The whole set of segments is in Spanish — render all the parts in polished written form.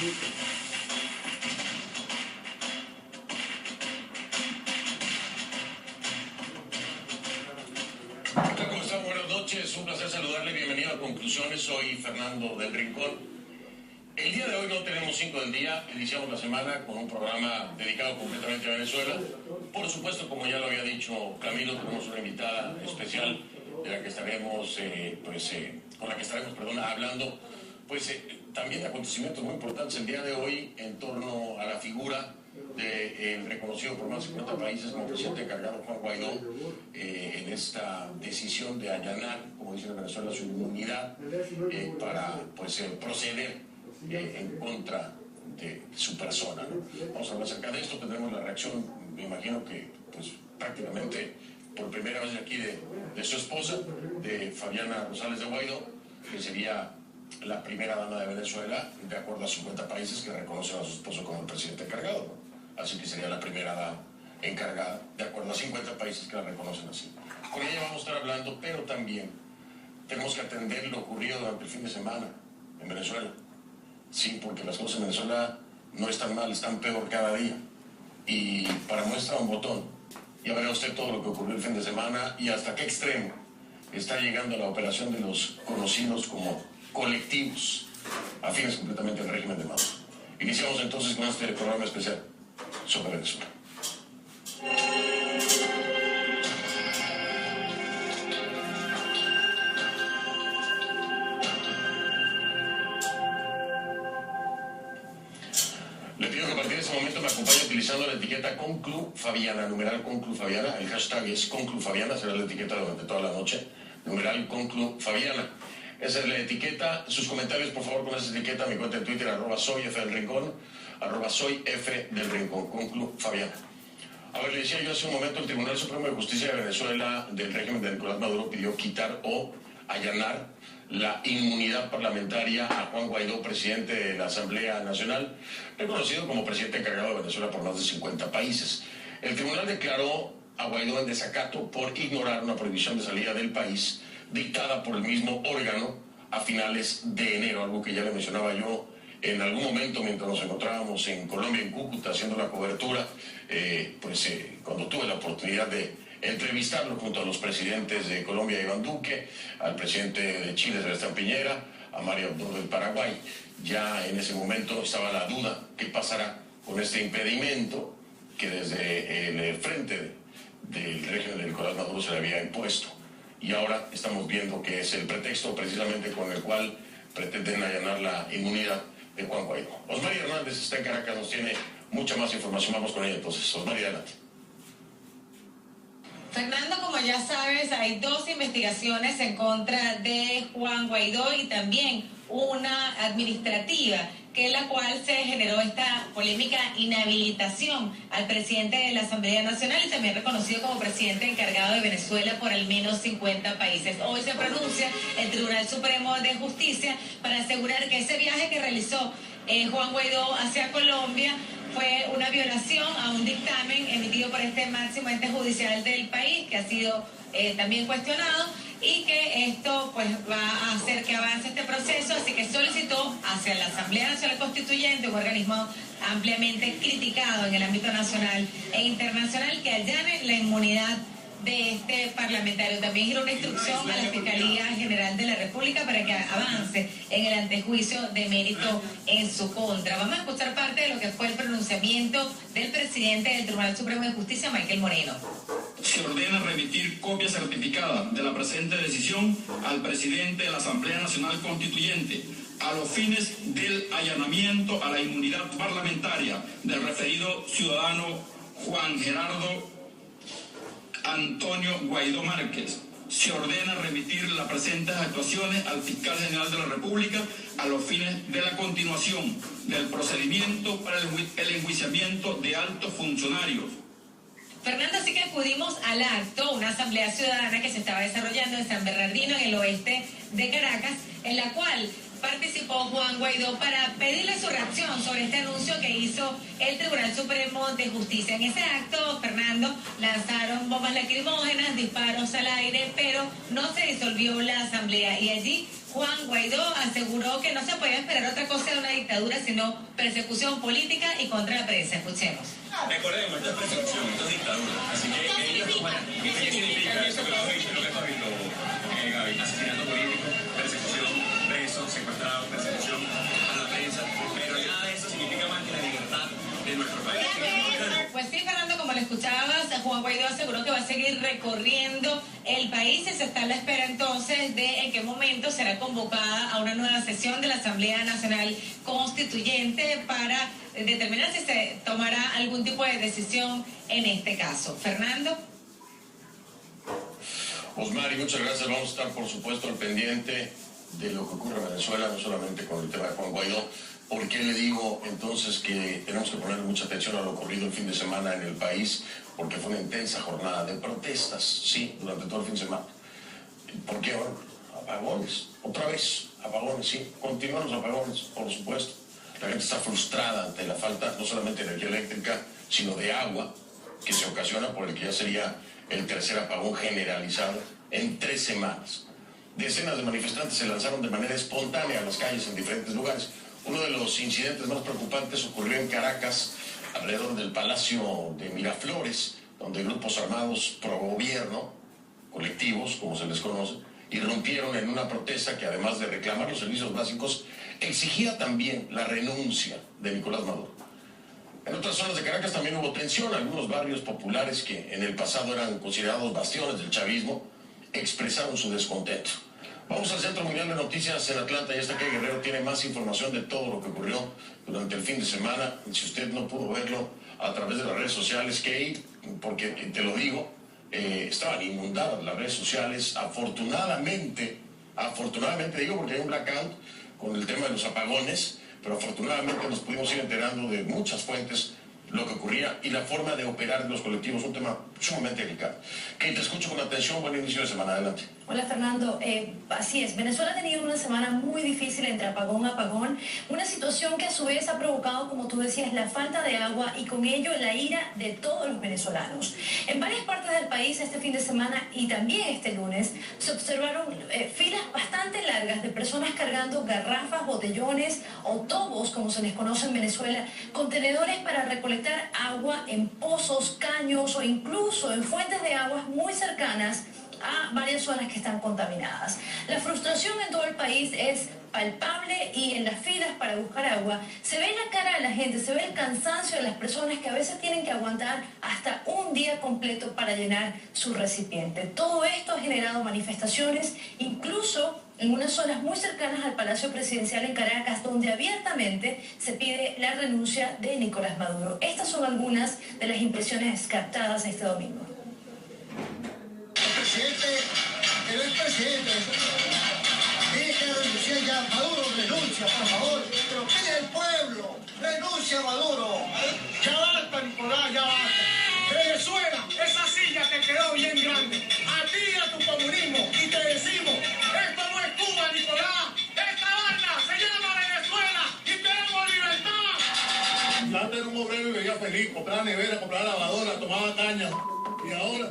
¿Cómo están? Buenas noches, un placer saludarle, bienvenido a Conclusiones, soy Fernando del Rincón. El día de hoy no tenemos 5 del día, iniciamos la semana con un programa dedicado completamente a Venezuela. Por supuesto, como ya lo había dicho Camilo, tenemos una invitada especial de la que estaremos, hablando, también de acontecimientos muy importantes el día de hoy en torno a la figura del reconocido por más de 50 países como presidente encargado Juan Guaidó, en esta decisión de allanar, como dice en Venezuela, su inmunidad para proceder en contra de su persona, ¿no? Vamos a hablar acerca de esto, tendremos la reacción, me imagino que prácticamente por primera vez aquí de su esposa, de Fabiana Rosales de Guaidó, que sería la primera dama de Venezuela, de acuerdo a 50 países que reconocen a su esposo como el presidente encargado, ¿no? Así que sería la primera dama encargada, de acuerdo a 50 países que la reconocen así. Con ella vamos a estar hablando, pero también tenemos que atender lo ocurrido durante el fin de semana en Venezuela. Sí, porque las cosas en Venezuela no están mal, están peor cada día. Y para muestra un botón, ya verá usted todo lo que ocurrió el fin de semana y hasta qué extremo está llegando la operación de los conocidos como colectivos afines completamente al régimen de Maduro. Iniciamos entonces con este programa especial sobre Venezuela. Le pido que a partir de ese momento me acompañe utilizando la etiqueta ConcluFabiana, numeral ConcluFabiana, el hashtag es ConcluFabiana, será la etiqueta durante toda la noche, numeral ConcluFabiana. Esa es la etiqueta, sus comentarios por favor con esa etiqueta, mi cuenta en Twitter, @soyfdelrincón, @soyfdelrincón, ConcluFabiana. A ver, le decía yo hace un momento, el Tribunal Supremo de Justicia de Venezuela del régimen de Nicolás Maduro pidió quitar o allanar la inmunidad parlamentaria a Juan Guaidó, presidente de la Asamblea Nacional, reconocido como presidente encargado de Venezuela por más de 50 países. El tribunal declaró a Guaidó en desacato por ignorar una prohibición de salida del país dictada por el mismo órgano a finales de enero, algo que ya le mencionaba yo en algún momento mientras nos encontrábamos en Colombia, en Cúcuta, haciendo la cobertura, cuando tuve la oportunidad de entrevistarlo junto a los presidentes de Colombia, Iván Duque, al presidente de Chile, Sebastián Piñera, a Mario Abdo del Paraguay. Ya en ese momento estaba la duda, ¿qué pasará con este impedimento que desde el frente del régimen de Nicolás Maduro se le había impuesto? Y ahora estamos viendo que es el pretexto precisamente con el cual pretenden allanar la inmunidad de Juan Guaidó. Osmari Hernández está en Caracas, nos tiene mucha más información. Vamos con ella entonces. Osmari, adelante. Fernando, como ya sabes, hay 2 investigaciones en contra de Juan Guaidó y también una administrativa, que es la cual se generó esta polémica inhabilitación al presidente de la Asamblea Nacional y también reconocido como presidente encargado de Venezuela por al menos 50 países. Hoy se pronuncia el Tribunal Supremo de Justicia para asegurar que ese viaje que realizó Juan Guaidó hacia Colombia fue una violación a un dictamen emitido por este máximo ente judicial del país, que ha sido también cuestionado, y que esto va a hacer que avance este proceso, así que solicitó hacia la Asamblea Nacional Constituyente, un organismo ampliamente criticado en el ámbito nacional e internacional, que allane la inmunidad de este parlamentario. También giró una instrucción a la Fiscalía General de la República para que avance en el antejuicio de mérito en su contra. Vamos a escuchar parte de lo que fue el pronunciamiento del presidente del Tribunal Supremo de Justicia, Michael Moreno. Se ordena remitir copia certificada de la presente decisión al presidente de la Asamblea Nacional Constituyente a los fines del allanamiento a la inmunidad parlamentaria del referido ciudadano Juan Gerardo Antonio Guaidó Márquez. Se ordena remitir las presentes actuaciones al fiscal general de la República a los fines de la continuación del procedimiento para el enjuiciamiento de altos funcionarios. Fernando, así que acudimos al acto, una asamblea ciudadana que se estaba desarrollando en San Bernardino, en el oeste de Caracas, en la cual participó Juan Guaidó para pedirle su reacción sobre este anuncio que hizo el Tribunal Supremo de Justicia. En ese acto, Fernando, lanzaron bombas lacrimógenas, disparos al aire, pero no se disolvió la asamblea y allí Juan Guaidó aseguró que no se podía esperar otra cosa de una dictadura sino persecución política y contra la prensa. Escuchemos. Recordemos, esto es persecución, esto es dictadura. Así que ellos, ¿qué significa eso que lo has visto, Gaby? Asesinato político, persecución, presos, secuestrados, persecución a la prensa. Pero nada de eso significa más que la libertad de nuestro país. Pues sí, Fernando, como lo escuchabas, Juan Guaidó aseguró que va a seguir recorriendo el país y se está a la espera entonces de en qué momento será convocada a una nueva sesión de la Asamblea Nacional Constituyente para determinar si se tomará algún tipo de decisión en este caso. Fernando. Osmari, muchas gracias. Vamos a estar, por supuesto, al pendiente de lo que ocurre en Venezuela, no solamente con el tema de Juan Guaidó. ¿Por qué le digo entonces que tenemos que poner mucha atención a lo ocurrido el fin de semana en el país? Porque fue una intensa jornada de protestas, sí, durante todo el fin de semana. ¿Por qué ahora? Apagones, otra vez, apagones, sí. Continúan los apagones, por supuesto. La gente está frustrada ante la falta no solamente de energía eléctrica, sino de agua, que se ocasiona por el que ya sería el tercer apagón generalizado en 3 semanas. Decenas de manifestantes se lanzaron de manera espontánea a las calles en diferentes lugares. Uno de los incidentes más preocupantes ocurrió en Caracas, alrededor del Palacio de Miraflores, donde grupos armados pro gobierno, colectivos, como se les conoce, irrumpieron en una protesta que, además de reclamar los servicios básicos, exigía también la renuncia de Nicolás Maduro. En otras zonas de Caracas también hubo tensión. Algunos barrios populares que en el pasado eran considerados bastiones del chavismo expresaron su descontento. Vamos al Centro Mundial de Noticias en Atlanta y esta que Guerrero tiene más información de todo lo que ocurrió durante el fin de semana. Si usted no pudo verlo a través de las redes sociales, Kate, porque te lo digo, estaban inundadas las redes sociales. Afortunadamente digo porque hay un blackout con el tema de los apagones, pero afortunadamente nos pudimos ir enterando de muchas fuentes lo que ocurría y la forma de operar de los colectivos, un tema sumamente delicado. Kate, te escucho con atención. Buen inicio de semana. Adelante. Hola, Fernando. Así es, Venezuela ha tenido una semana muy difícil entre apagón a apagón, una situación que a su vez ha provocado, como tú decías, la falta de agua y con ello la ira de todos los venezolanos. En varias partes del país este fin de semana y también este lunes se observaron filas bastante largas de personas cargando garrafas, botellones o tobos, como se les conoce en Venezuela, contenedores para recolectar agua en pozos, caños o incluso en fuentes de aguas muy cercanas a varias zonas que están contaminadas. La frustración en todo el país es palpable y en las filas para buscar agua se ve la cara de la gente, se ve el cansancio de las personas que a veces tienen que aguantar hasta un día completo para llenar su recipiente. Todo esto ha generado manifestaciones, incluso en unas zonas muy cercanas al Palacio Presidencial en Caracas, donde abiertamente se pide la renuncia de Nicolás Maduro. Estas son algunas de las impresiones captadas este domingo. El expresidente tiene que renunciar ya. Maduro, renuncia, por favor. Pero ¿qué es el pueblo? Renuncia, Maduro. Ya basta, Nicolás, ya basta. Venezuela, esa silla te quedó bien grande. A ti y a tu comunismo. Y te decimos, esto no es Cuba, Nicolás. Esta banda se llama Venezuela y tenemos libertad. Antes era un obrero y veía feliz, compraba nevera, compraba lavadora, tomaba caña. Y ahora...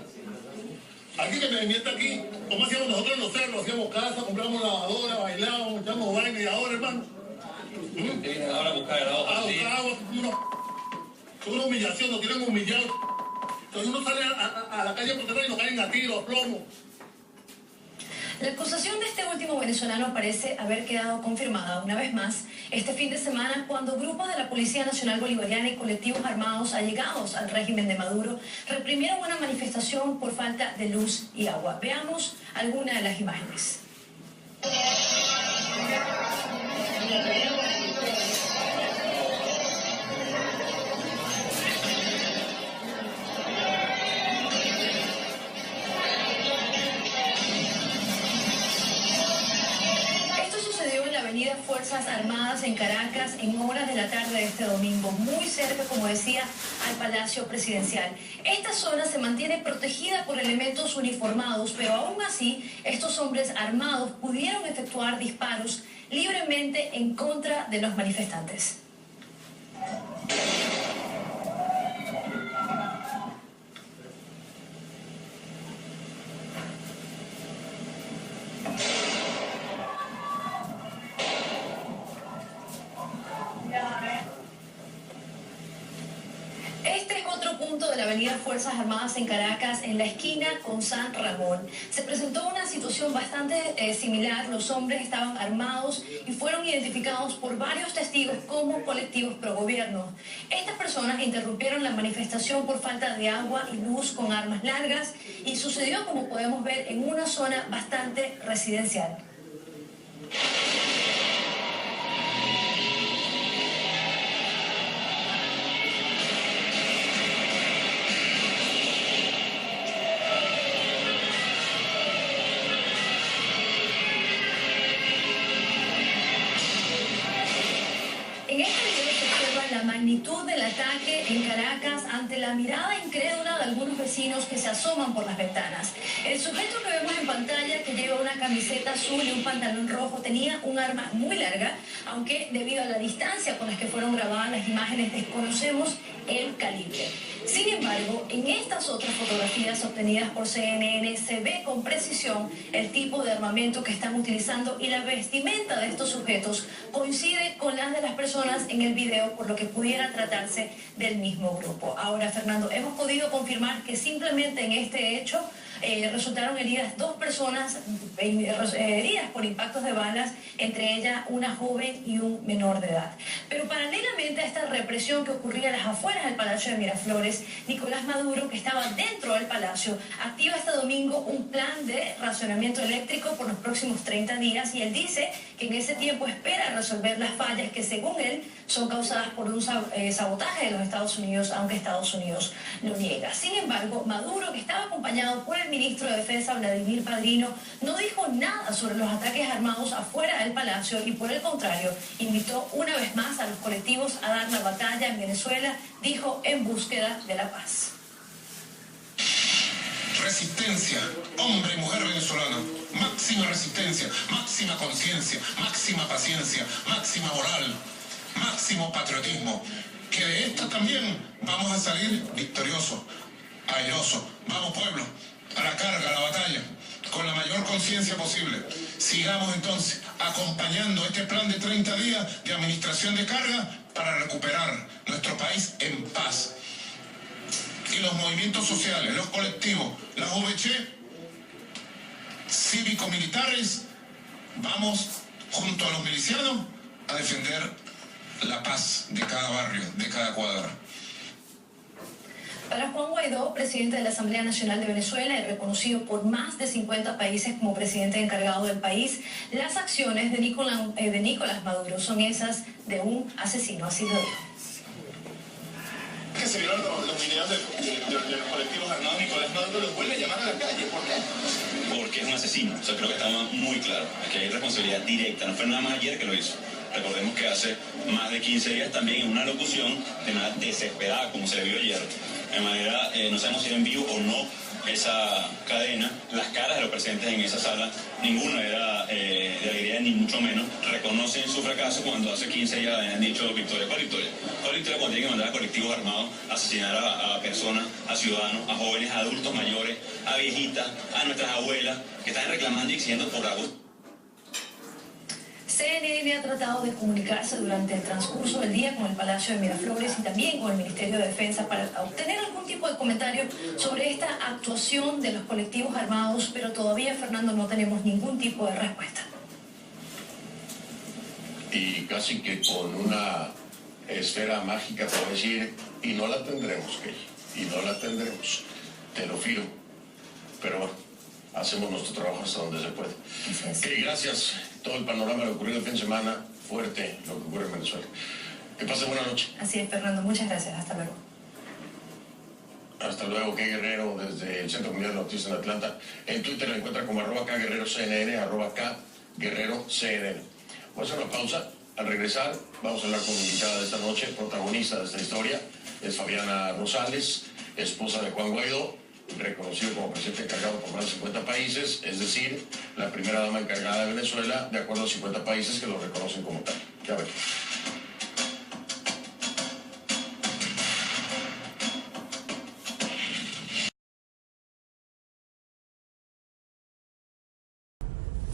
Aquí que me mienta aquí, como hacíamos nosotros en los cerros, hacíamos casa, compramos lavadora, bailábamos, echamos vaina y ahora, hermano. Ahora buscar el agua. Buscar agua, una humillación, nos tienen humillados. Entonces uno sale a la calle porque no caen a tiro, a plomo. La acusación de este último venezolano parece haber quedado confirmada una vez más este fin de semana cuando grupos de la Policía Nacional Bolivariana y colectivos armados allegados al régimen de Maduro reprimieron una manifestación por falta de luz y agua. Veamos algunas de las imágenes. Fuerzas Armadas en Caracas en horas de la tarde de este domingo, muy cerca, como decía, al Palacio Presidencial. Esta zona se mantiene protegida por elementos uniformados, pero aún así estos hombres armados pudieron efectuar disparos libremente en contra de los manifestantes. Avenida Fuerzas Armadas en Caracas, en la esquina con San Ramón. Se presentó una situación bastante similar. Los hombres estaban armados y fueron identificados por varios testigos como colectivos pro gobierno. Estas personas interrumpieron la manifestación por falta de agua y luz con armas largas y sucedió, como podemos ver, en una zona bastante residencial. En este video se observa la magnitud del ataque en Caracas ante la mirada incrédula de algunos vecinos que se asoman por las ventanas. El sujeto que vemos en pantalla, que lleva una camiseta azul y un pantalón rojo, tenía un arma muy larga, aunque debido a la distancia con la que fueron grabadas las imágenes desconocemos el calibre. Sin embargo, en estas otras fotografías obtenidas por CNN se ve con precisión el tipo de armamento que están utilizando y la vestimenta de estos sujetos coincide con las de las personas en el video, por lo que pudiera tratarse del mismo grupo. Ahora, Fernando, hemos podido confirmar que simplemente en este hecho resultaron heridas 2 personas, heridas por impactos de balas, entre ellas una joven y un menor de edad. Pero paralelamente a esta represión que ocurría a las afueras del Palacio de Miraflores, Nicolás Maduro, que estaba dentro del palacio, activa este domingo un plan de racionamiento eléctrico por los próximos 30 días y él dice que en ese tiempo espera resolver las fallas que, según él, son causadas por un sabotaje de los Estados Unidos, aunque Estados Unidos lo niega. Sin embargo, Maduro, que estaba acompañado por el ministro de Defensa, Vladimir Padrino, no dijo nada sobre los ataques armados afuera del palacio y, por el contrario, invitó una vez más a los colectivos a dar la batalla en Venezuela, dijo, en búsqueda de la paz. Resistencia, hombre y mujer venezolana, máxima resistencia, máxima conciencia, máxima paciencia, máxima moral, máximo patriotismo, que de esta también vamos a salir victoriosos, airosos. Vamos, pueblo, a la carga, a la batalla, con la mayor conciencia posible. Sigamos entonces acompañando este plan de 30 días de administración de carga para recuperar nuestro país en paz. Y los movimientos sociales, los colectivos, las OVC, cívico-militares, vamos junto a los milicianos a defender la paz de cada barrio, de cada cuadra. Para Juan Guaidó, presidente de la Asamblea Nacional de Venezuela y reconocido por más de 50 países como presidente encargado del país, las acciones de Nicolás Maduro son esas de un asesino. Así lo dijo. Que se vieron los videos de los colectivos armados, Nicolás Maduro los vuelve a llamar a la calle. ¿Por qué? Porque es un asesino. O sea, creo que estaba muy claro. Aquí hay responsabilidad directa. No fue nada más ayer que lo hizo. Recordemos que hace más de 15 días también en una locución de manera desesperada, como se le vio ayer, de manera, no sabemos si era en vivo o no, esa cadena, las caras de los presentes en esa sala, ninguno era de alegría ni mucho menos. Reconocen su fracaso cuando hace 15 días habían dicho victoria. ¿Cuál victoria? ¿Cuál victoria cuando tienen que mandar a colectivos armados a asesinar a personas, a ciudadanos, a jóvenes, a adultos mayores, a viejitas, a nuestras abuelas, que están reclamando y exigiendo por agua? CNN ha tratado de comunicarse durante el transcurso del día con el Palacio de Miraflores y también con el Ministerio de Defensa para obtener algún tipo de comentario sobre esta actuación de los colectivos armados, pero todavía, Fernando, no tenemos ningún tipo de respuesta. Y casi que con una esfera mágica para decir, y no la tendremos, Kelly, y no la tendremos, te lo firmo. Pero bueno, hacemos nuestro trabajo hasta donde se puede. Kelly, gracias. Todo el panorama de lo ocurrido el fin de semana, fuerte lo que ocurre en Venezuela. Que pasen buena noche. Así es, Fernando. Muchas gracias. Hasta luego. Hasta luego, K. Guerrero, desde el Centro Mundial de Noticias en Atlanta. En Twitter lo encuentra como @KGuerreroCNN, @KGuerreroCNN. Vamos a hacer una pausa. Al regresar, vamos a hablar con la invitada de esta noche, protagonista de esta historia. Es Fabiana Rosales, esposa de Juan Guaidó, reconocido como presidente encargado por más de 50 países, es decir, la primera dama encargada de Venezuela, de acuerdo a 50 países que lo reconocen como tal. Ya veremos.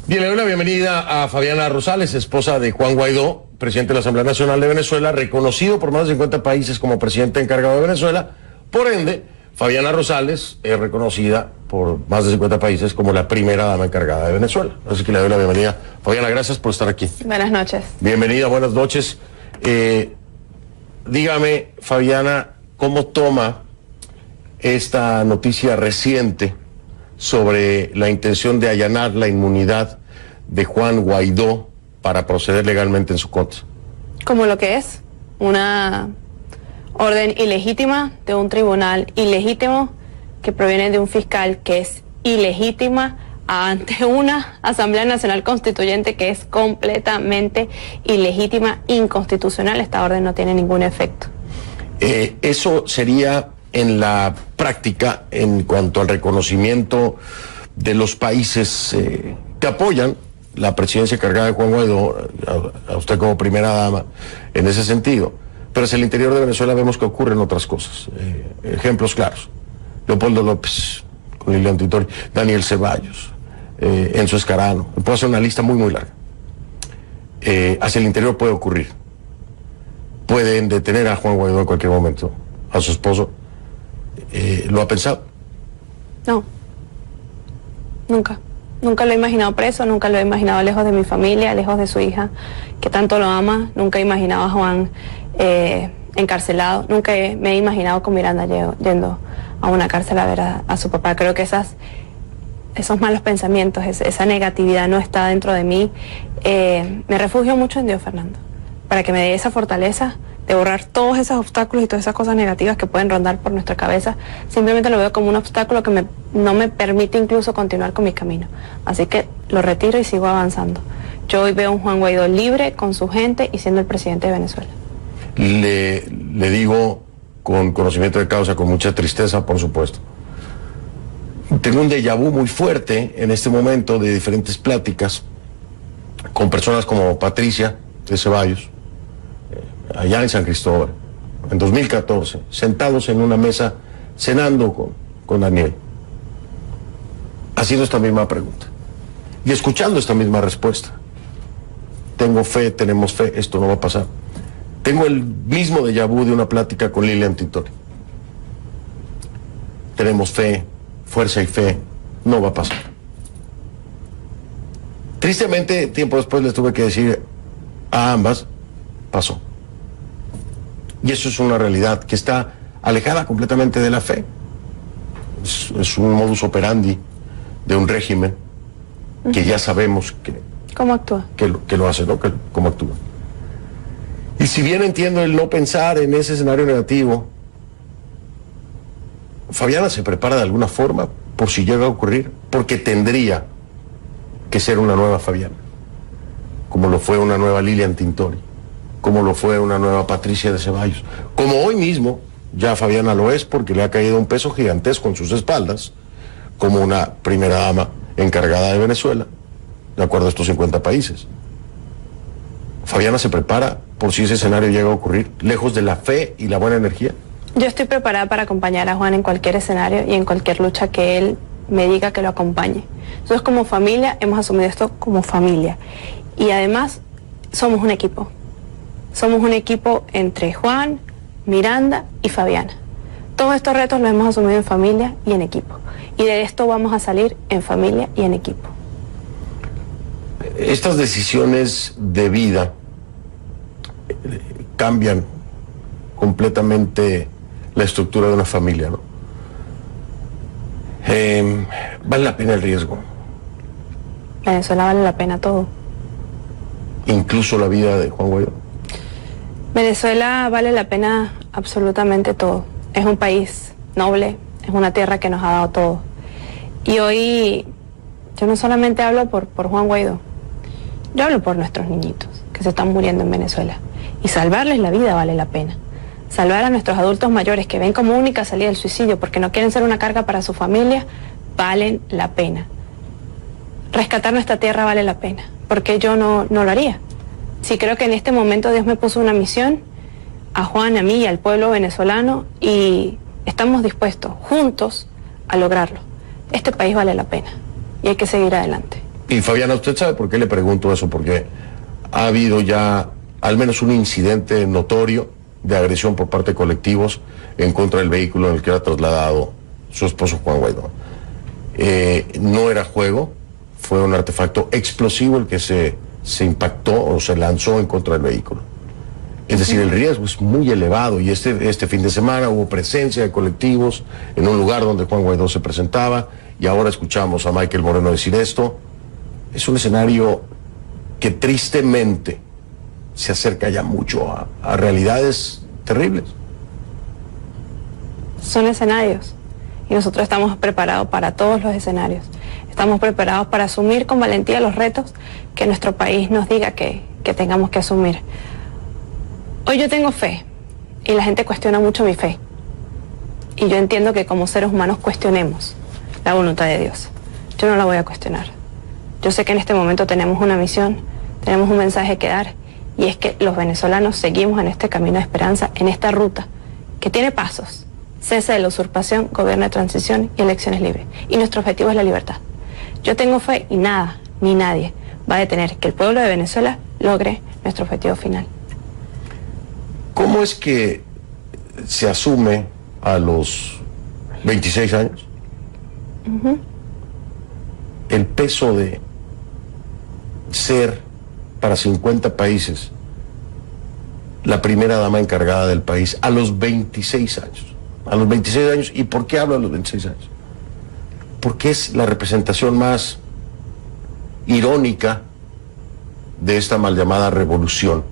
Bien, le doy la bienvenida a Fabiana Rosales, esposa de Juan Guaidó, presidente de la Asamblea Nacional de Venezuela, reconocido por más de 50 países como presidente encargado de Venezuela, por ende, Fabiana Rosales es reconocida por más de 50 países como la primera dama encargada de Venezuela. Así que le doy la bienvenida. Fabiana, gracias por estar aquí. Buenas noches. Bienvenida, buenas noches. Dígame, Fabiana, ¿cómo toma esta noticia reciente sobre la intención de allanar la inmunidad de Juan Guaidó para proceder legalmente en su contra? Como lo que es, una orden ilegítima de un tribunal ilegítimo que proviene de un fiscal que es ilegítima ante una Asamblea Nacional Constituyente que es completamente ilegítima, inconstitucional. Esta orden no tiene ningún efecto. Eso sería en la práctica en cuanto al reconocimiento de los países que apoyan la presidencia encargada de Juan Guaidó, a usted como primera dama, en ese sentido. Pero hacia el interior de Venezuela vemos que ocurren otras cosas. Ejemplos claros. Leopoldo López, con Lilian Tintori, Daniel Ceballos, Enzo Escarano. Puedo hacer una lista muy, muy larga. Hacia el interior puede ocurrir. Pueden detener a Juan Guaidó en cualquier momento, a su esposo. ¿Lo ha pensado? No. Nunca. Nunca lo he imaginado preso, nunca lo he imaginado lejos de mi familia, lejos de su hija, que tanto lo ama. Nunca he imaginado a Juan encarcelado. Nunca me he imaginado con Miranda yendo a una cárcel a ver a su papá. Creo que esos malos pensamientos, esa negatividad no está dentro de mí. Me refugio mucho en Dios, Fernando, para que me dé esa fortaleza de borrar todos esos obstáculos y todas esas cosas negativas que pueden rondar por nuestra cabeza. Simplemente lo veo como un obstáculo que no me permite incluso continuar con mi camino. Así que lo retiro y sigo avanzando. Yo hoy veo a un Juan Guaidó libre, con su gente y siendo el presidente de Venezuela. Le digo con conocimiento de causa, con mucha tristeza, por supuesto. Tengo un déjà vu muy fuerte en este momento de diferentes pláticas con personas como Patricia de Ceballos, allá en San Cristóbal, en 2014, sentados en una mesa cenando con Daniel, haciendo esta misma pregunta y escuchando esta misma respuesta. Tengo fe, tenemos fe, esto no va a pasar. Tengo el mismo déjà vu de una plática con Lilian Tintori. Tenemos fe, fuerza y fe, no va a pasar. Tristemente, tiempo después les tuve que decir a ambas, pasó. Y eso es una realidad que está alejada completamente de la fe. Es un modus operandi de un régimen que ya sabemos que... ¿Cómo actúa? Que lo hace, ¿no? Cómo actúa. Y si bien entiendo el no pensar en ese escenario negativo, Fabiana se prepara de alguna forma por si llega a ocurrir, porque tendría que ser una nueva Fabiana, como lo fue una nueva Lilian Tintori, como lo fue una nueva Patricia de Ceballos, como hoy mismo ya Fabiana lo es porque le ha caído un peso gigantesco en sus espaldas, como una primera dama encargada de Venezuela, de acuerdo a estos 50 países. Fabiana se prepara por si ese escenario llega a ocurrir, lejos de la fe y la buena energía. Yo estoy preparada para acompañar a Juan en cualquier escenario y en cualquier lucha que él me diga que lo acompañe. Nosotros como familia hemos asumido esto como familia. Y además somos un equipo. Somos un equipo entre Juan, Miranda y Fabiana. Todos estos retos los hemos asumido en familia y en equipo. Y de esto vamos a salir en familia y en equipo. Estas decisiones de vida cambian completamente la estructura de una familia, ¿no? Vale la pena el riesgo. Venezuela vale la pena todo. Incluso la vida de Juan Guaidó. Venezuela vale la pena absolutamente todo. Es un país noble, es una tierra que nos ha dado todo. Y hoy yo no solamente hablo por Juan Guaidó, yo hablo por nuestros niñitos que se están muriendo en Venezuela. Y salvarles la vida vale la pena. Salvar a nuestros adultos mayores que ven como única salida el suicidio porque no quieren ser una carga para su familia, valen la pena. Rescatar nuestra tierra vale la pena, porque yo no lo haría. Sí creo que en este momento Dios me puso una misión, a Juan, a mí y al pueblo venezolano, y estamos dispuestos juntos a lograrlo. Este país vale la pena y hay que seguir adelante. Y Fabiana, ¿usted sabe por qué le pregunto eso? Porque ha habido ya al menos un incidente notorio de agresión por parte de colectivos en contra del vehículo en el que era trasladado su esposo Juan Guaidó. No era juego, fue un artefacto explosivo el que se impactó o se lanzó en contra del vehículo. Es decir, el riesgo es muy elevado y este fin de semana hubo presencia de colectivos en un lugar donde Juan Guaidó se presentaba y ahora escuchamos a Michael Moreno decir esto. Es un escenario que tristemente se acerca ya mucho a realidades terribles. Son escenarios y nosotros estamos preparados para todos los escenarios. Estamos preparados para asumir con valentía los retos que nuestro país nos diga que tengamos que asumir. Hoy yo tengo fe y la gente cuestiona mucho mi fe. Y yo entiendo que como seres humanos cuestionemos la voluntad de Dios. Yo no la voy a cuestionar. Yo sé que en este momento tenemos una misión, tenemos un mensaje que dar y es que los venezolanos seguimos en este camino de esperanza, en esta ruta que tiene pasos. Cese de la usurpación, gobierno de transición y elecciones libres. Y nuestro objetivo es la libertad. Yo tengo fe y nada, ni nadie va a detener que el pueblo de Venezuela logre nuestro objetivo final. ¿Cómo es que se asume a los 26 años el peso de ser para 50 países la primera dama encargada del país a los 26 años? A los 26 años, ¿y por qué hablo a los 26 años? Porque es la representación más irónica de esta mal llamada revolución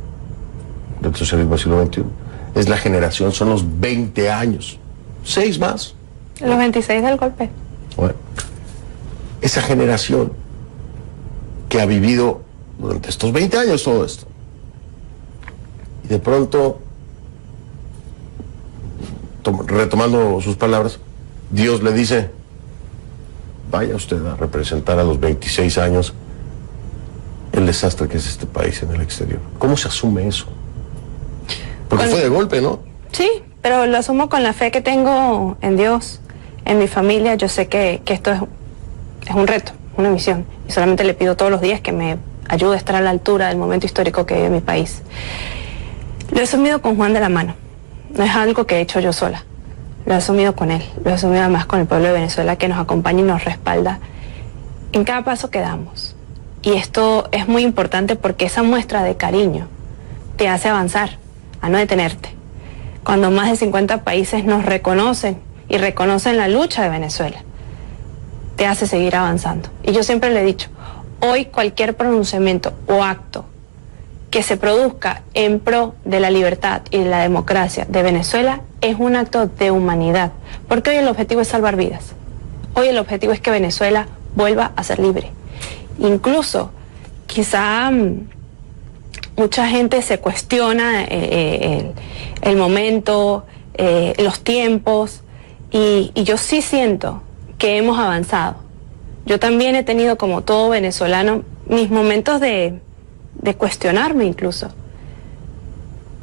del socialismo del siglo XXI. Es la generación, son los 20 años, 6 más. Los 26 del golpe. Bueno, esa generación que ha vivido durante estos 20 años todo esto, y de pronto, retomando sus palabras, Dios le dice, vaya usted a representar a los 26 años el desastre que es este país en el exterior. ¿Cómo se asume eso? Porque fue de golpe, ¿no? Sí, pero lo asumo con la fe que tengo en Dios, en mi familia. Yo sé que esto es un reto, una misión. Y solamente le pido todos los días que me ayude a estar a la altura del momento histórico que vive mi país. Lo he asumido con Juan de la mano. No es algo que he hecho yo sola. Lo he asumido con él. Lo he asumido además con el pueblo de Venezuela que nos acompaña y nos respalda en cada paso que damos. Y esto es muy importante porque esa muestra de cariño te hace avanzar, a no detenerte. Cuando más de 50 países nos reconocen y reconocen la lucha de Venezuela, te hace seguir avanzando. Y yo siempre le he dicho, hoy cualquier pronunciamiento o acto que se produzca en pro de la libertad y de la democracia de Venezuela es un acto de humanidad, porque hoy el objetivo es salvar vidas. Hoy el objetivo es que Venezuela vuelva a ser libre. Incluso, quizá mucha gente se cuestiona el momento, los tiempos, y yo sí siento que hemos avanzado. Yo también he tenido, como todo venezolano, mis momentos de cuestionarme incluso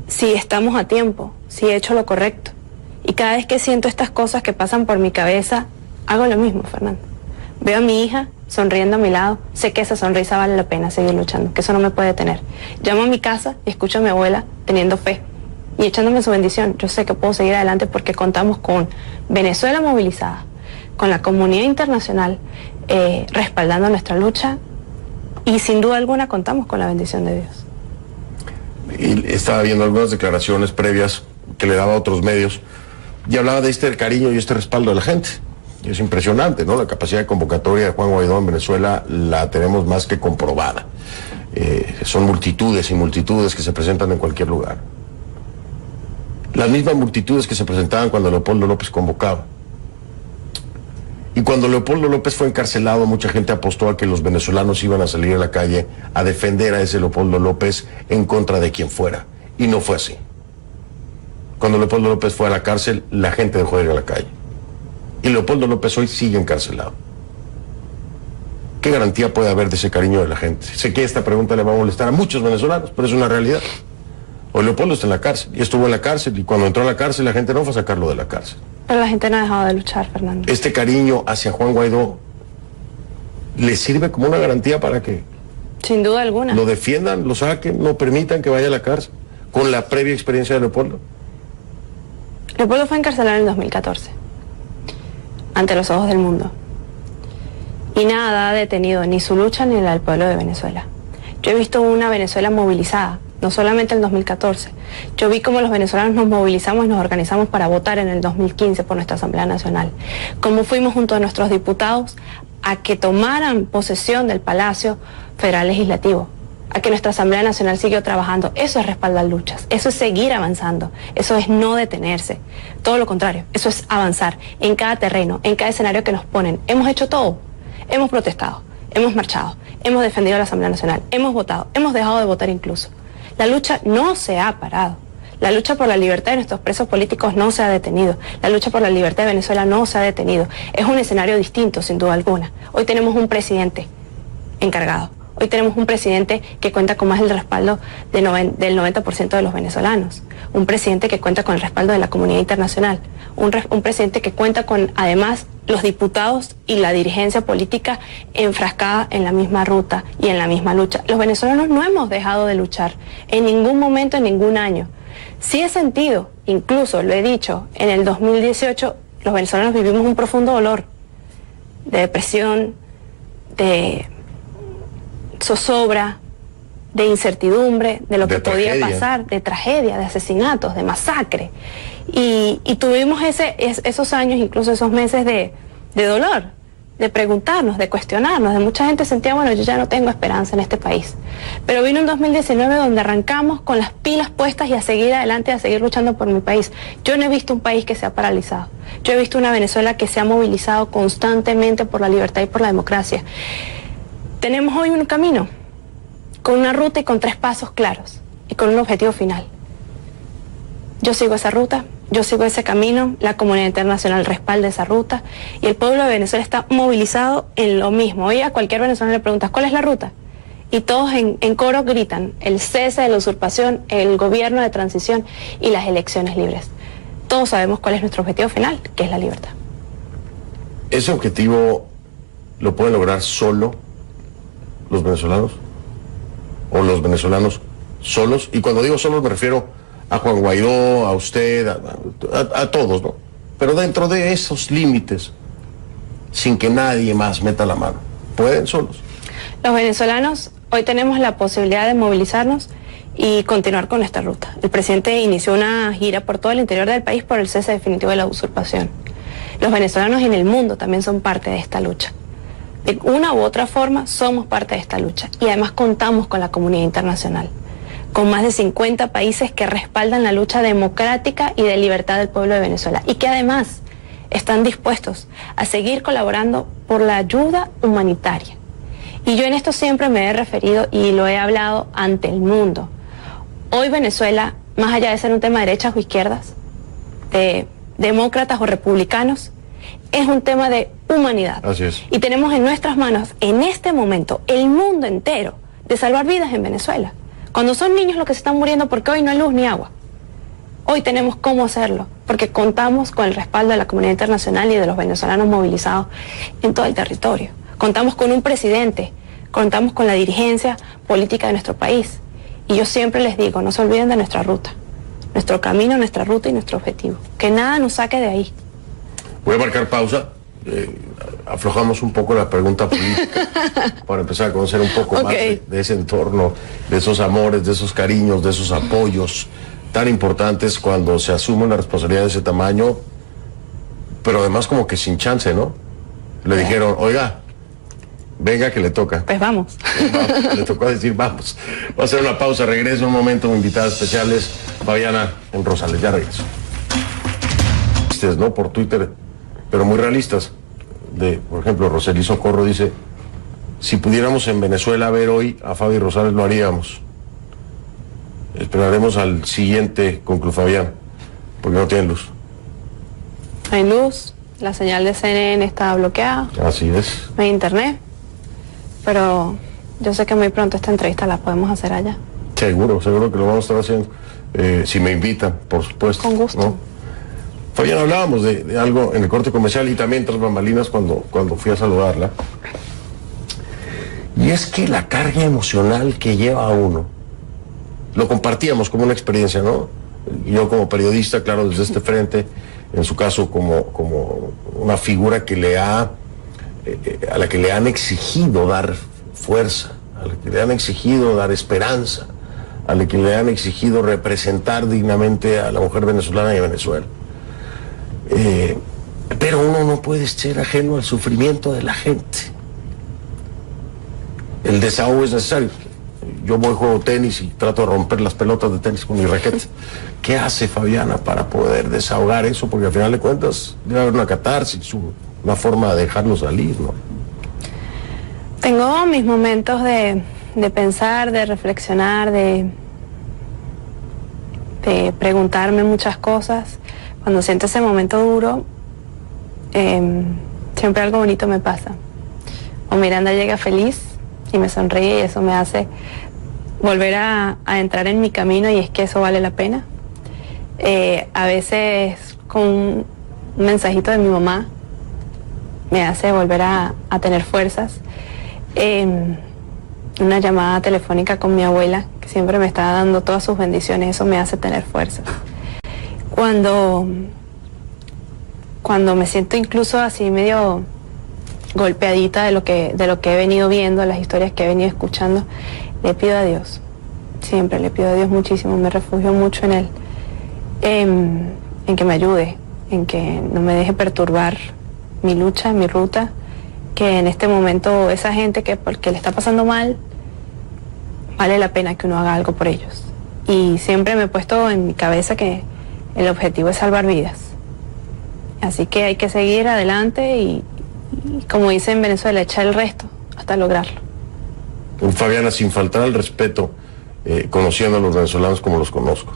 si estamos a tiempo, si he hecho lo correcto. Y cada vez que siento estas cosas que pasan por mi cabeza, hago lo mismo, Fernando. Veo a mi hija sonriendo a mi lado, sé que esa sonrisa vale la pena seguir luchando, que eso no me puede detener. Llamo a mi casa y escucho a mi abuela teniendo fe y echándome su bendición. Yo sé que puedo seguir adelante porque contamos con Venezuela movilizada, con la comunidad internacional respaldando nuestra lucha y sin duda alguna contamos con la bendición de Dios. Y estaba viendo algunas declaraciones previas que le daba a otros medios y hablaba de este cariño y este respaldo de la gente. Y es impresionante, ¿no? La capacidad de convocatoria de Juan Guaidó en Venezuela la tenemos más que comprobada. Son multitudes y multitudes que se presentan en cualquier lugar. Las mismas multitudes que se presentaban cuando Leopoldo López convocaba. Y cuando Leopoldo López fue encarcelado, mucha gente apostó a que los venezolanos iban a salir a la calle a defender a ese Leopoldo López en contra de quien fuera. Y no fue así. Cuando Leopoldo López fue a la cárcel, la gente dejó de ir a la calle. Y Leopoldo López hoy sigue encarcelado. ¿Qué garantía puede haber de ese cariño de la gente? Sé que esta pregunta le va a molestar a muchos venezolanos, pero es una realidad. Hoy Leopoldo está en la cárcel, y estuvo en la cárcel, y cuando entró a la cárcel la gente no fue a sacarlo de la cárcel. Pero la gente no ha dejado de luchar, Fernando. Este cariño hacia Juan Guaidó le sirve como una garantía para que sin duda alguna lo defiendan, lo saquen, no permitan que vaya a la cárcel, con la previa experiencia de Leopoldo. Leopoldo fue encarcelado en el 2014, ante los ojos del mundo. Y nada ha detenido ni su lucha ni la del pueblo de Venezuela. Yo he visto una Venezuela movilizada, no solamente en el 2014. Yo vi cómo los venezolanos nos movilizamos y nos organizamos para votar en el 2015 por nuestra Asamblea Nacional. Cómo fuimos junto a nuestros diputados a que tomaran posesión del Palacio Federal Legislativo, a que nuestra Asamblea Nacional siguió trabajando. Eso es respaldar luchas, eso es seguir avanzando, eso es no detenerse. Todo lo contrario, eso es avanzar en cada terreno, en cada escenario que nos ponen. Hemos hecho todo, hemos protestado, hemos marchado, hemos defendido a la Asamblea Nacional, hemos votado, hemos dejado de votar incluso. La lucha no se ha parado. La lucha por la libertad de nuestros presos políticos no se ha detenido. La lucha por la libertad de Venezuela no se ha detenido. Es un escenario distinto, sin duda alguna. Hoy tenemos un presidente encargado. Hoy tenemos un presidente que cuenta con más del respaldo del 90% de los venezolanos. Un presidente que cuenta con el respaldo de la comunidad internacional. Un presidente que cuenta con, además, los diputados y la dirigencia política enfrascada en la misma ruta y en la misma lucha. Los venezolanos no hemos dejado de luchar en ningún momento, en ningún año. Sí he sentido, incluso lo he dicho, en el 2018 los venezolanos vivimos un profundo dolor de depresión, de zozobra, de incertidumbre, de lo que podía pasar, de tragedia, de asesinatos, de masacre. Y tuvimos esos años, incluso esos meses de dolor, de preguntarnos, de cuestionarnos, de mucha gente sentía, bueno, yo ya no tengo esperanza en este país. Pero vino un 2019 donde arrancamos con las pilas puestas y a seguir adelante, a seguir luchando por mi país. Yo no he visto un país que se ha paralizado. Yo he visto una Venezuela que se ha movilizado constantemente por la libertad y por la democracia. Tenemos hoy un camino, con una ruta y con 3 pasos claros, y con un objetivo final. Yo sigo esa ruta, yo sigo ese camino, la comunidad internacional respalda esa ruta, y el pueblo de Venezuela está movilizado en lo mismo. Hoy a cualquier venezolano le preguntas, ¿cuál es la ruta? Y todos en coro gritan, el cese de la usurpación, el gobierno de transición y las elecciones libres. Todos sabemos cuál es nuestro objetivo final, que es la libertad. ¿Ese objetivo lo pueden lograr solo los venezolanos? ¿O los venezolanos solos? Y cuando digo solos me refiero a Juan Guaidó, a usted, a todos, ¿no? Pero dentro de esos límites, sin que nadie más meta la mano. ¿Pueden solos? Los venezolanos hoy tenemos la posibilidad de movilizarnos y continuar con esta ruta. El presidente inició una gira por todo el interior del país por el cese definitivo de la usurpación. Los venezolanos en el mundo también son parte de esta lucha. De una u otra forma somos parte de esta lucha y además contamos con la comunidad internacional, con más de 50 países que respaldan la lucha democrática y de libertad del pueblo de Venezuela y que además están dispuestos a seguir colaborando por la ayuda humanitaria. Y yo en esto siempre me he referido y lo he hablado ante el mundo. Hoy Venezuela, más allá de ser un tema de derechas o izquierdas, de demócratas o republicanos, es un tema de humanidad. Así es. Y tenemos en nuestras manos, en este momento, el mundo entero de salvar vidas en Venezuela. Cuando son niños los que se están muriendo porque hoy no hay luz ni agua. Hoy tenemos cómo hacerlo, porque contamos con el respaldo de la comunidad internacional y de los venezolanos movilizados en todo el territorio. Contamos con un presidente, contamos con la dirigencia política de nuestro país. Y yo siempre les digo, no se olviden de nuestra ruta, nuestro camino, nuestra ruta y nuestro objetivo. Que nada nos saque de ahí. Voy a marcar pausa. Aflojamos un poco la pregunta política para empezar a conocer un poco más de ese entorno, de esos amores, de esos cariños, de esos apoyos tan importantes cuando se asume una responsabilidad de ese tamaño, pero además como que sin chance, ¿no? Le dijeron, oiga, venga que le toca. Pues vamos. Le tocó decir vamos. Va a hacer una pausa, regreso un momento, invitadas especiales, Fabiana en Rosales, ya regreso. ¿No? Por Twitter, pero muy realistas. Por ejemplo, Roseli Socorro dice, si pudiéramos en Venezuela ver hoy a Fabi Rosales lo haríamos. Esperaremos al siguiente conclu Fabián, porque no tienen luz. No hay luz, la señal de CNN está bloqueada. Así es. No hay internet, pero yo sé que muy pronto esta entrevista la podemos hacer allá. Seguro que lo vamos a estar haciendo. Si me invitan, por supuesto. Con gusto. ¿No? Fabián, hablábamos de algo en el corte comercial y también tras bambalinas cuando fui a saludarla. Y es que la carga emocional que lleva a uno, lo compartíamos como una experiencia, ¿no? Yo como periodista, claro, desde este frente, en su caso como una figura que a la que le han exigido dar fuerza, a la que le han exigido dar esperanza, a la que le han exigido representar dignamente a la mujer venezolana y a Venezuela. Pero uno no puede ser ajeno al sufrimiento de la gente. El desahogo es necesario. Yo voy, juego tenis y trato de romper las pelotas de tenis con mi raqueta. ¿Qué hace Fabiana para poder desahogar eso? Porque al final de cuentas debe haber una catarsis, una forma de dejarlo salir, ¿no? Tengo mis momentos de pensar, de reflexionar, de preguntarme muchas cosas. Cuando siento ese momento duro, siempre algo bonito me pasa. O Miranda llega feliz y me sonríe y eso me hace volver a entrar en mi camino, y es que eso vale la pena. A veces con un mensajito de mi mamá me hace volver a tener fuerzas. Una llamada telefónica con mi abuela, que siempre me está dando todas sus bendiciones, eso me hace tener fuerzas. Cuando me siento incluso así medio golpeadita de lo que he venido viendo, las historias que he venido escuchando, le pido a Dios, siempre le pido a Dios muchísimo, me refugio mucho en Él, en que me ayude, en que no me deje perturbar mi lucha, mi ruta, que en este momento esa gente que le está pasando mal, vale la pena que uno haga algo por ellos. Y siempre me he puesto en mi cabeza que el objetivo es salvar vidas. Así que hay que seguir adelante y como dicen en Venezuela, echar el resto hasta lograrlo. Fabiana, sin faltar al respeto, conociendo a los venezolanos como los conozco,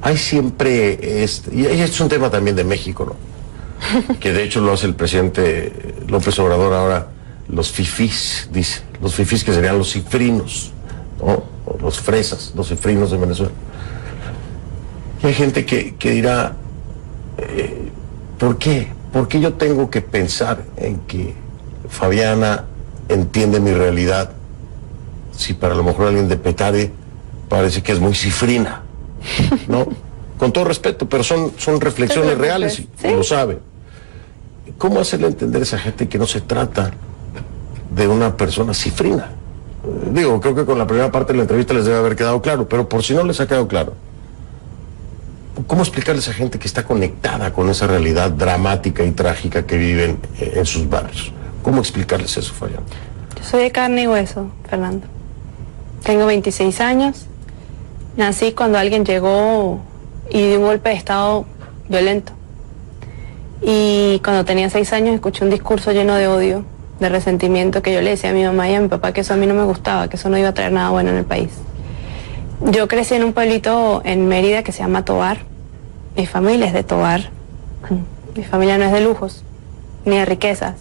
hay siempre, y es un tema también de México, ¿no? Que de hecho lo hace el presidente López Obrador ahora, los fifís, dice, los fifís que serían los cifrinos, ¿no? O los fresas, los cifrinos de Venezuela. Y hay gente que dirá, ¿por qué? ¿Por qué yo tengo que pensar en que Fabiana entiende mi realidad si para lo mejor alguien de Petare parece que es muy cifrina, ¿no? Con todo respeto, pero son reflexiones reales y lo sabe. ¿Cómo hacerle entender a esa gente que no se trata de una persona cifrina? Digo, creo que con la primera parte de la entrevista les debe haber quedado claro, pero por si no les ha quedado claro, ¿cómo explicarle a esa gente que está conectada con esa realidad dramática y trágica que viven en sus barrios? ¿Cómo explicarles eso, Fabián? Yo soy de carne y hueso, Fernando. Tengo 26 años. Nací cuando alguien llegó y dio un golpe de estado violento. Y cuando tenía 6 años escuché un discurso lleno de odio, de resentimiento, que yo le decía a mi mamá y a mi papá que eso a mí no me gustaba, que eso no iba a traer nada bueno en el país. Yo crecí en un pueblito en Mérida que se llama Tovar. Mi familia es de Tovar. Mi familia no es de lujos, ni de riquezas.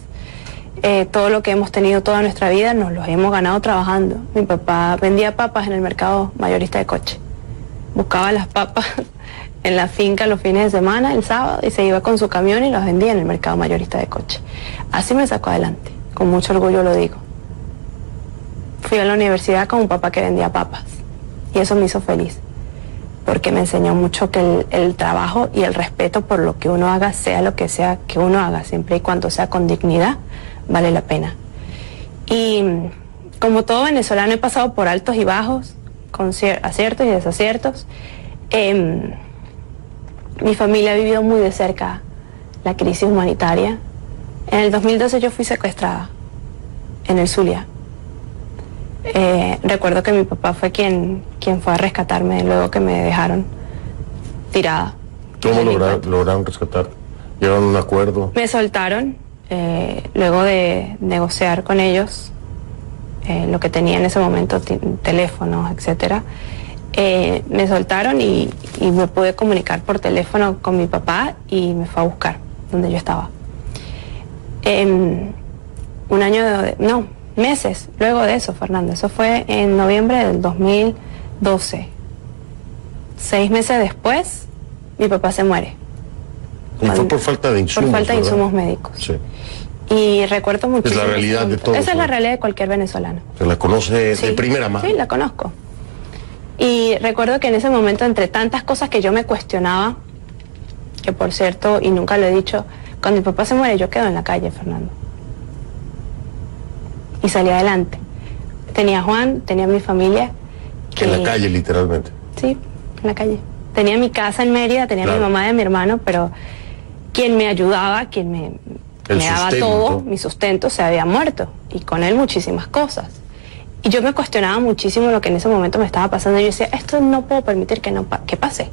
Todo lo que hemos tenido toda nuestra vida nos lo hemos ganado trabajando. Mi papá vendía papas en el mercado mayorista de Coche. Buscaba las papas en la finca los fines de semana, el sábado, y se iba con su camión y las vendía en el mercado mayorista de Coche. Así me sacó adelante, con mucho orgullo lo digo. Fui a la universidad con un papá que vendía papas. Y eso me hizo feliz, porque me enseñó mucho que el trabajo y el respeto por lo que uno haga, sea lo que sea que uno haga, siempre y cuando sea con dignidad, vale la pena. Y como todo venezolano he pasado por altos y bajos, con aciertos y desaciertos. Mi familia ha vivido muy de cerca la crisis humanitaria. En el 2012 yo fui secuestrada en el Zulia. Recuerdo que mi papá fue quien fue a rescatarme luego que me dejaron tirada. ¿Cómo lograron rescatar? ¿Llegaron a un acuerdo? Me soltaron, luego de negociar con ellos lo que tenía en ese momento, teléfonos, etcétera. Me soltaron y me pude comunicar por teléfono con mi papá y me fue a buscar donde yo estaba. Meses luego de eso, Fernando. Eso fue en noviembre del 2012. 6 meses después, mi papá se muere. Y fue por falta de insumos. Por falta de ¿verdad? insumos médicos. Sí. Y recuerdo muchísimo. Es la realidad de todos. Esa es la realidad de cualquier venezolano. ¿Se la conoce Sí, de primera mano? Sí, la conozco. Y recuerdo que en ese momento, entre tantas cosas que yo me cuestionaba, que por cierto, y nunca lo he dicho, cuando mi papá se muere yo quedo en la calle, Fernando. Y salí adelante. Tenía a Juan, tenía a mi familia. En la calle, literalmente. Sí, en la calle. Tenía mi casa en Mérida, tenía a mi mamá y a mi hermano, pero quien me ayudaba, quien me daba todo, mi sustento, se había muerto. Y con él muchísimas cosas. Y yo me cuestionaba muchísimo lo que en ese momento me estaba pasando. Y yo decía, esto no puedo permitir que pase.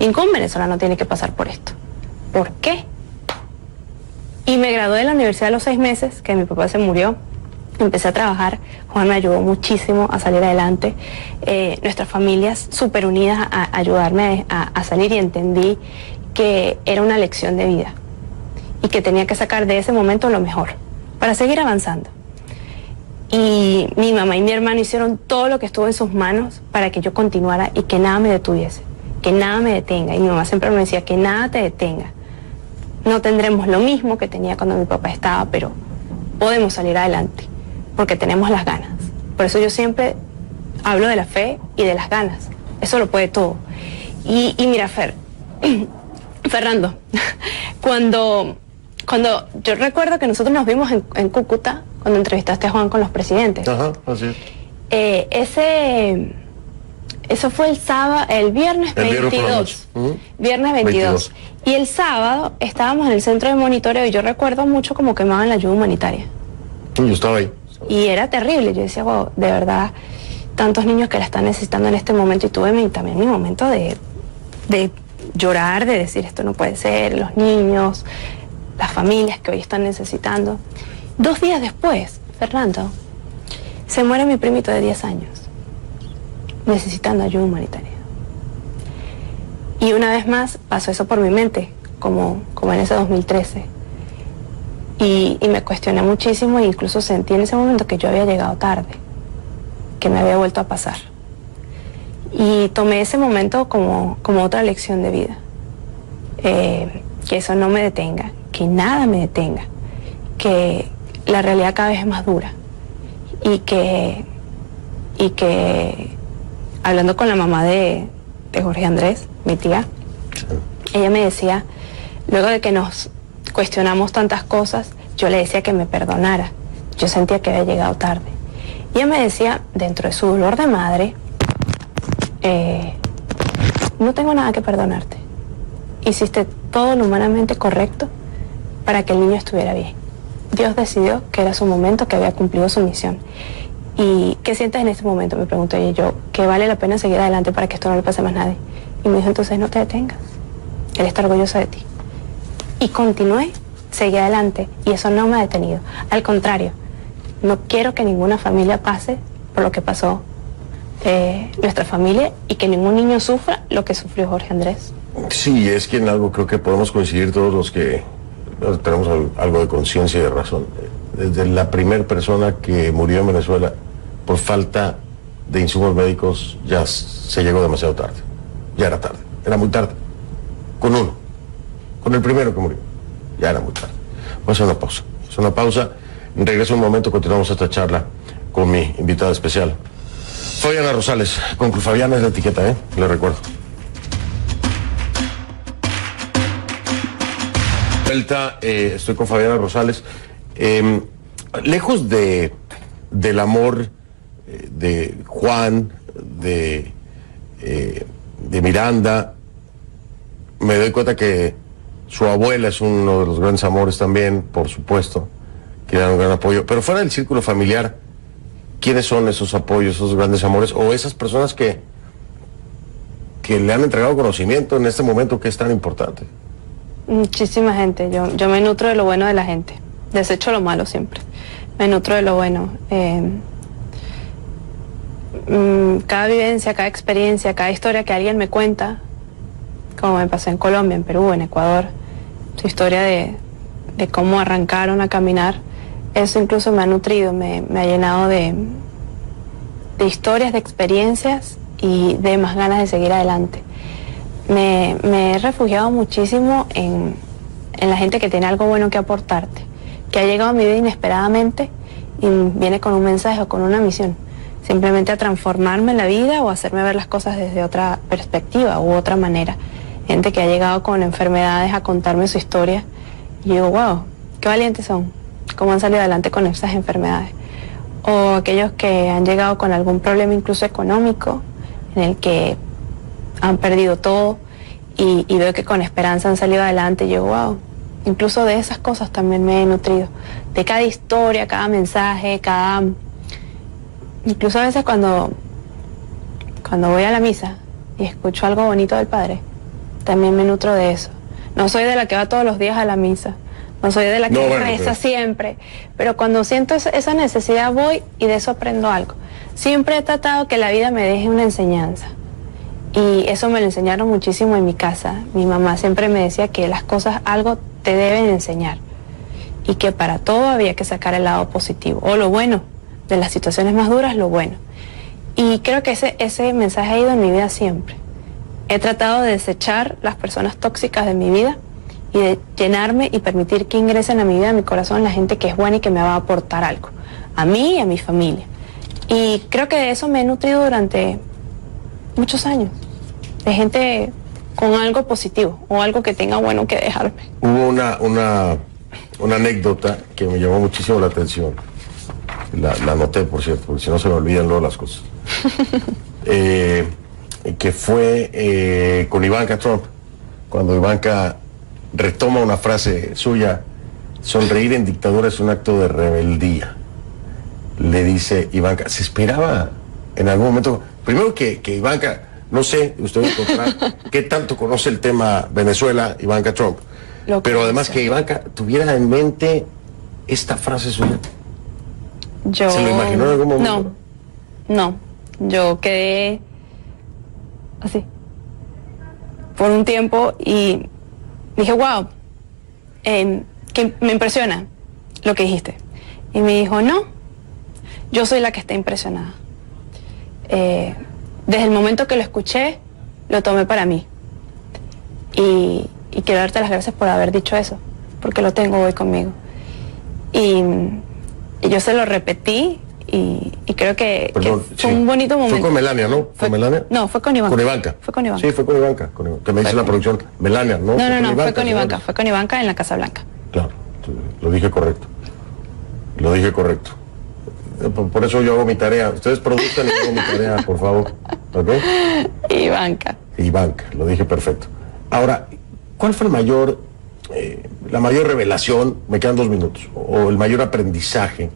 Ningún venezolano tiene que pasar por esto. ¿Por qué? Y me gradué de la universidad a los 6 meses, que mi papá se murió. Empecé a trabajar. Juan me ayudó muchísimo a salir adelante. Nuestras familias súper unidas a ayudarme a salir, y entendí que era una lección de vida y que tenía que sacar de ese momento lo mejor para seguir avanzando. Y mi mamá y mi hermano hicieron todo lo que estuvo en sus manos para que yo continuara y que nada me detuviese, que nada me detenga. Y mi mamá siempre me decía que nada te detenga. No tendremos lo mismo que tenía cuando mi papá estaba, pero podemos salir adelante porque tenemos las ganas. Por eso yo siempre hablo de la fe y de las ganas. Eso lo puede todo. Y mira, Fernando, cuando yo recuerdo que nosotros nos vimos en Cúcuta, cuando entrevistaste a Juan con los presidentes. Ajá, así es. Eso fue el viernes 22. Viernes 22. Y el sábado estábamos en el centro de monitoreo y yo recuerdo mucho cómo quemaban la ayuda humanitaria. Yo estaba ahí. Y era terrible. Yo decía, wow, de verdad, tantos niños que la están necesitando en este momento. Y tuve también mi momento de llorar, de decir, esto no puede ser, los niños, las familias que hoy están necesitando. 2 días después, Fernando, se muere mi primito de 10 años, necesitando ayuda humanitaria. Y una vez más pasó eso por mi mente, como en ese 2013. Y me cuestioné muchísimo, e incluso sentí en ese momento que yo había llegado tarde, que me había vuelto a pasar. Y tomé ese momento como otra lección de vida. Que eso no me detenga, que nada me detenga, que la realidad cada vez es más dura. Y que hablando con la mamá de Jorge Andrés, mi tía, ella me decía, luego de que nos cuestionamos tantas cosas, yo le decía que me perdonara. Yo sentía que había llegado tarde. Y ella me decía, dentro de su dolor de madre, no tengo nada que perdonarte. Hiciste todo lo humanamente correcto para que el niño estuviera bien. Dios decidió que era su momento, que había cumplido su misión. ¿Y qué sientes en este momento? Me pregunté yo, que vale la pena seguir adelante para que esto no le pase más a nadie. Y me dijo, entonces no te detengas. Él está orgulloso de ti. Y continué, seguí adelante, y eso no me ha detenido. Al contrario, no quiero que ninguna familia pase por lo que pasó nuestra familia, y que ningún niño sufra lo que sufrió Jorge Andrés. Sí, es que en algo creo que podemos coincidir todos los que tenemos algo de conciencia y de razón. Desde la primera persona que murió en Venezuela por falta de insumos médicos ya se llegó demasiado tarde. Ya era tarde, era muy tarde. Con el primero que murió, ya era muy tarde. Vamos a hacer una pausa. Es una pausa. Regreso un momento, continuamos esta charla con mi invitada especial, Fabiana Rosales. Con Fabiana es la etiqueta, le recuerdo. Vuelta, estoy con Fabiana Rosales. Lejos del amor de Juan, de Miranda, me doy cuenta que su abuela es uno de los grandes amores también, por supuesto, que le dan un gran apoyo. Pero fuera del círculo familiar, ¿quiénes son esos apoyos, esos grandes amores, o esas personas que le han entregado conocimiento en este momento que es tan importante? Muchísima gente. Yo me nutro de lo bueno de la gente. Desecho lo malo siempre. Me nutro de lo bueno. Cada vivencia, cada experiencia, cada historia que alguien me cuenta, como me pasó en Colombia, en Perú, en Ecuador, su historia de cómo arrancaron a caminar, eso incluso me ha nutrido, me ha llenado de historias, de experiencias y de más ganas de seguir adelante. Me he refugiado muchísimo en la gente que tiene algo bueno que aportarte, que ha llegado a mi vida inesperadamente y viene con un mensaje o con una misión. simplemente a transformarme en la vida o hacerme ver las cosas desde otra perspectiva u otra manera. Gente que ha llegado con enfermedades a contarme su historia y digo, wow, qué valientes son, cómo han salido adelante con esas enfermedades. O aquellos que han llegado con algún problema incluso económico, en el que han perdido todo y veo que con esperanza han salido adelante y yo, wow, incluso de esas cosas también me he nutrido. De cada historia, cada mensaje, incluso a veces cuando voy a la misa y escucho algo bonito del Padre, también me nutro de eso. No soy de la que va todos los días a la misa, no soy de la que reza siempre, pero cuando siento esa necesidad voy y de eso aprendo algo. Siempre he tratado que la vida me deje una enseñanza y eso me lo enseñaron muchísimo en mi casa. Mi mamá siempre me decía que las cosas algo te deben enseñar y que para todo había que sacar el lado positivo o lo bueno, de las situaciones más duras, lo bueno. Y creo que ese mensaje ha ido en mi vida siempre. He tratado de desechar las personas tóxicas de mi vida y de llenarme y permitir que ingresen a mi vida, a mi corazón, la gente que es buena y que me va a aportar algo, a mí y a mi familia. Y creo que de eso me he nutrido durante muchos años, de gente con algo positivo o algo que tenga bueno que dejarme. Hubo una anécdota que me llamó muchísimo la atención. La anoté, por cierto, porque si no se me olvidan luego las cosas. Que fue con Ivanka Trump, cuando Ivanka retoma una frase suya: sonreír en dictadura es un acto de rebeldía. Le dice Ivanka, se esperaba en algún momento, primero que Ivanka, no sé, usted va a encontrar qué tanto conoce el tema Venezuela, Ivanka Trump, pero además que Ivanka tuviera en mente esta frase suya. ¿Se lo imaginó en algún momento? No, yo quedé así por un tiempo y dije, wow, que me impresiona lo que dijiste. Y me dijo, no, yo soy la que está impresionada. Desde el momento que lo escuché, lo tomé para mí. Y quiero darte las gracias por haber dicho eso, porque lo tengo hoy conmigo. Y yo se lo repetí y creo que fue un bonito momento. Fue con Melania, ¿no? ¿Fue Melania? No, fue con Ivanka. Con Ivanka. Fue con Ivanka. Sí, fue con Ivanka. Que me dice la producción, Melania, ¿no? No, fue con Ivanka. Fue con Ivanka en la Casa Blanca. Claro, lo dije correcto. Lo dije correcto. Por eso yo hago mi tarea. Ustedes produzcan y yo hago mi tarea, por favor. ¿Ok? Ivanka. Ivanka, lo dije perfecto. Ahora, ¿cuál fue la mayor revelación, me quedan 2 minutos, o el mayor aprendizaje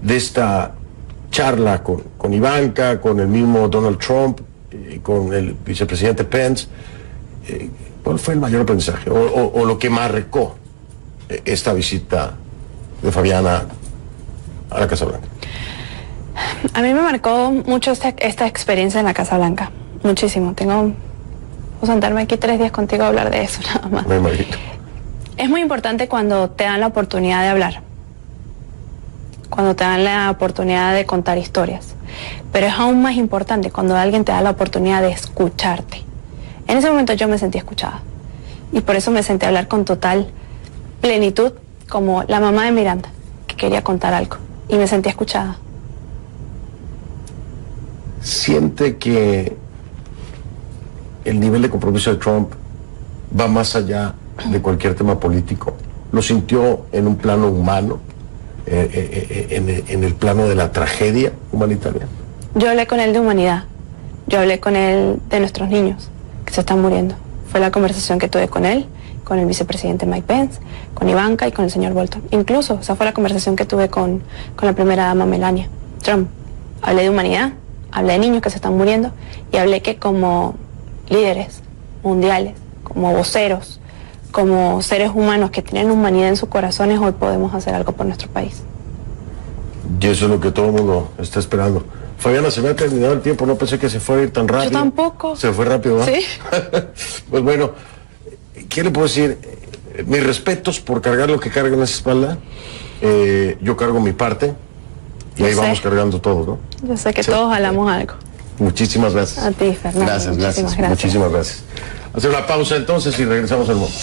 de esta charla con Ivanka, con el mismo Donald Trump, con el vicepresidente Pence? ¿Cuál fue el mayor aprendizaje o lo que marcó esta visita de Fabiana a la Casa Blanca? A mí me marcó mucho esta experiencia en la Casa Blanca, muchísimo. Puedo sentarme aquí 3 días contigo a hablar de eso nada más. Me imagino. Es muy importante cuando te dan la oportunidad de hablar, cuando te dan la oportunidad de contar historias, pero es aún más importante cuando alguien te da la oportunidad de escucharte. En ese momento yo me sentí escuchada y por eso me senté a hablar con total plenitud, como la mamá de Miranda, que quería contar algo, y me sentí escuchada. ¿Siente que el nivel de compromiso de Trump va más allá de cualquier tema político? ¿Lo sintió en un plano humano, en el plano de la tragedia humanitaria? Yo hablé con él de humanidad, yo hablé con él de nuestros niños que se están muriendo. Fue la conversación que tuve con él, con el vicepresidente Mike Pence, con Ivanka y con el señor Bolton. Incluso esa fue la conversación que tuve con la primera dama Melania Trump. Hablé de humanidad, hablé de niños que se están muriendo y hablé que como líderes mundiales, como voceros, como seres humanos que tienen humanidad en sus corazones, hoy podemos hacer algo por nuestro país. Y eso es lo que todo el mundo está esperando. Fabiana, se me ha terminado el tiempo, no pensé que se fuera a ir tan rápido. Yo tampoco. Se fue rápido, ¿verdad? Sí. Pues bueno, ¿qué le puedo decir? Mis respetos por cargar lo que carga en esa espalda. Yo cargo mi parte y ahí vamos cargando todos, ¿no? Yo sé que todos jalamos algo. Muchísimas gracias. A ti, Fernando. Gracias. Muchísimas gracias. Hacer una pausa entonces y regresamos al mundo.